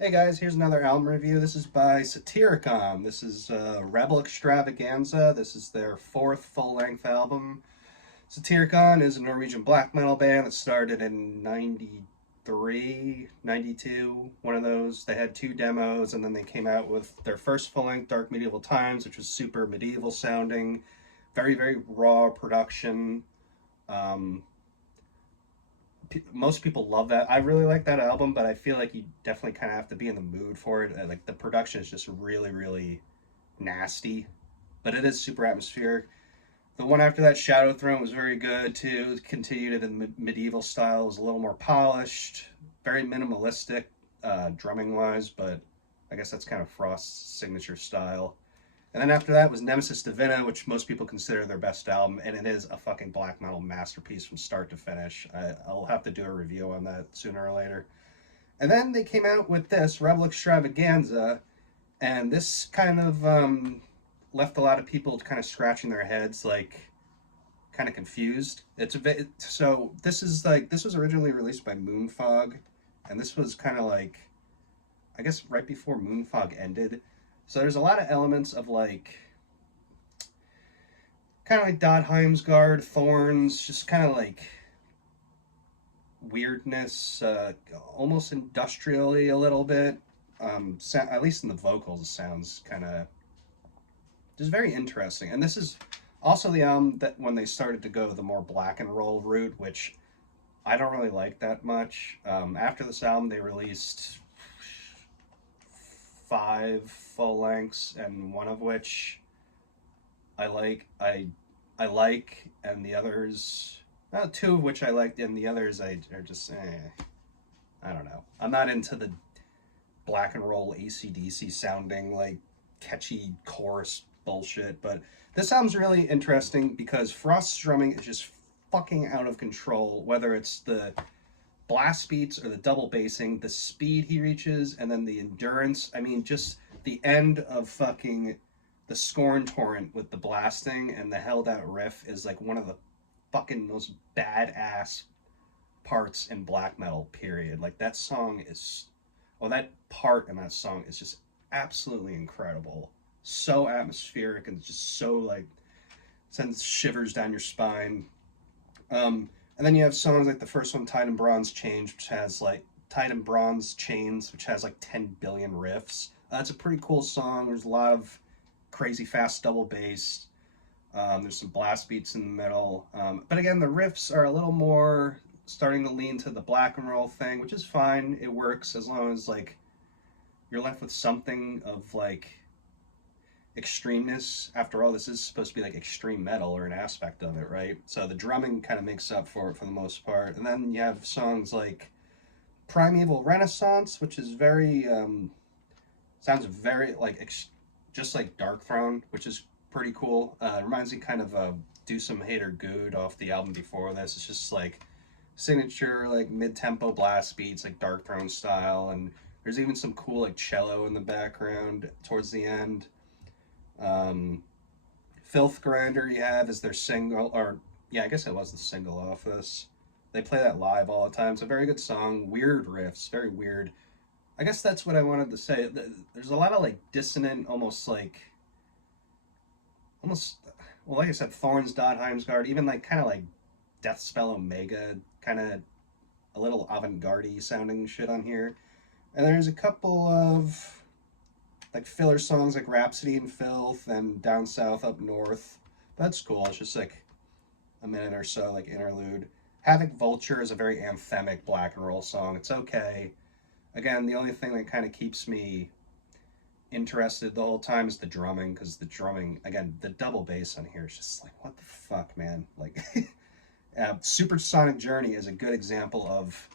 Hey guys, here's another album review. This is by Satyricon. This is Rebel Extravaganza. This is their fourth full-length album. Satyricon is a Norwegian black metal band that started in 93, 92, one of those. They had two demos and then they came out with their first full-length Dark Medieval Times, which was super medieval sounding, very, very raw production. Um, Most people love that. I really like that album, but I feel like you definitely kind of have to be in the mood for it. Like the production is just really, really nasty, but it is super atmospheric. The one after that, Shadow Throne, was very good too. It continued it in the medieval style. It was a little more polished, very minimalistic, drumming wise, but I guess that's kind of Frost's signature style. And then after that was Nemesis Divina, which most people consider their best album, and it is a fucking black metal masterpiece from start to finish. I'll have to do a review on that sooner or later. And then they came out with this, Rebel Extravaganza, and this kind of left a lot of people kind of scratching their heads, like kind of confused. It's a bit so. This was originally released by Moonfog, and this was kind of like I guess right before Moonfog ended. So there's a lot of elements of like kind of like Dot Heimsgard, Thorns, just kind of like weirdness, almost industrially a little bit. At least in the vocals, it sounds kind of just very interesting. And this is also the album that when they started to go the more black and roll route, which I don't really like that much. After this album, they released five full lengths, and one of which I like. I like, and the others, well, two of which I liked, and the others I are just I don't know. I'm not into the black and roll ACDC sounding like catchy chorus bullshit, but this sounds really interesting because Frost's drumming is just fucking out of control. Whether it's the blast beats or the double bassing, the speed he reaches, and then the endurance. I mean, just the end of fucking the Scorn Torrent with the blasting and the held out riff is like one of the fucking most badass parts in black metal, period. Like that song is, well, that part in that song is just absolutely incredible. So atmospheric and just so like sends shivers down your spine. And then you have songs like the first one, Tide and Bronze Change, which has like Tide and Bronze Chains, which has like 10 billion riffs. It's a pretty cool song. There's a lot of crazy fast double bass. There's some blast beats in the middle. But again, the riffs are a little more starting to lean to the black and roll thing, which is fine. It works as long as like you're left with something of like extremeness. After all, this is supposed to be like extreme metal or an aspect of it, right? So the drumming kind of makes up for it for the most part. And then you have songs like Primeval Renaissance, which is very sounds very like just like Dark Throne, which is pretty cool. It reminds me kind of Do Some Hater Good off the album before this. It's just like signature like mid-tempo blast beats like Dark Throne style, and there's even some cool like cello in the background towards the end. um, Filth Grinder you have is their single, or yeah, I guess it was the single off this. They play that live all the time. It's a very good song. Weird riffs, very weird. I guess that's what I wanted to say. There's a lot of like dissonant, almost, well, like I said, Thorns, Dot Heimsgard, even like kind of like Deathspell Omega, kind of a little avant-garde sounding shit on here. And there's a couple of like filler songs like Rhapsody and Filth and Down South Up North. That's cool. It's just like a minute or so, like interlude. Havoc Vulture is a very anthemic black and roll song. It's okay. Again, the only thing that kind of keeps me interested the whole time is the drumming, because the drumming, again, the double bass on here is just like, what the fuck, man? Like, Supersonic Journey is a good example of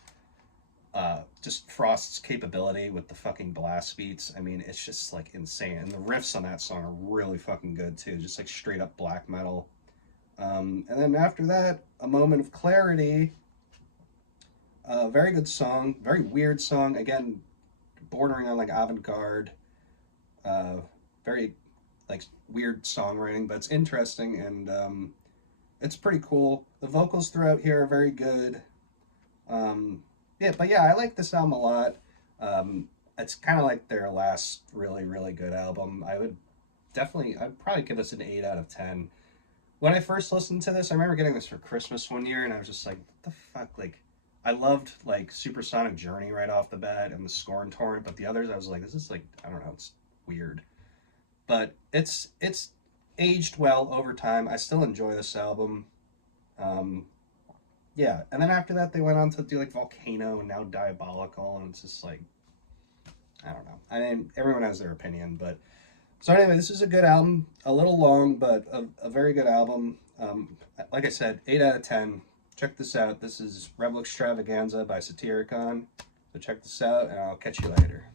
just Frost's capability with the fucking blast beats. I mean, it's just like insane. And the riffs on that song are really fucking good too, just like straight up black metal. And then after that, A Moment of Clarity, very good song, very weird song. Again, bordering on like avant garde, uh, very like weird songwriting, but it's interesting and it's pretty cool. The vocals throughout here are very good. Yeah, but yeah, I like this album a lot. it's kind of like their last really, really good album. I'd probably give this an 8 out of 10. When I first listened to this, I remember getting this for Christmas one year, and I was just like, what the fuck? Like, I loved, like, Supersonic Journey right off the bat and the Scorn Torrent, but the others, I was like, this is, like, I don't know, it's weird. But it's aged well over time. I still enjoy this album. Um, yeah, and then after that, they went on to do, like, Volcano and now Diabolical, and it's just like, I don't know. I mean, everyone has their opinion, but so anyway, this is a good album. A little long, but a very good album. Like I said, 8 out of 10. Check this out. This is Rebel Extravaganza by Satyricon. So check this out, and I'll catch you later.